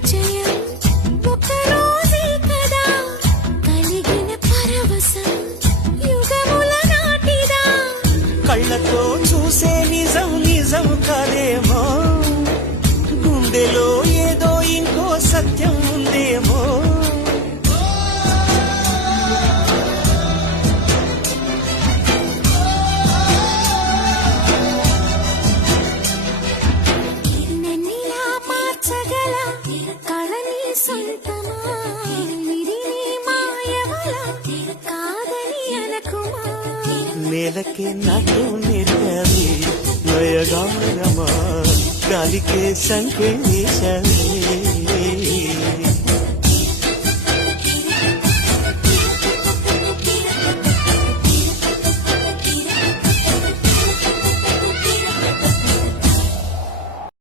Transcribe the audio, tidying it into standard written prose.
పరిచయం ఒకరోజే కదా కలిగిన పరవశం యుగముల నాటిదా కళ్ళతో చూసే నిజం నిజం కాదేమో గుండెలో ఏదో ఇంకో సత్యం ఉందేమో నన్నిలా మార్చగల కళని సొంతమా ఇది నీ మాయవల కాదని అనకుమా నేలకే నాకు నేర్పవి నయగామరమా గాలికే సంకేశమే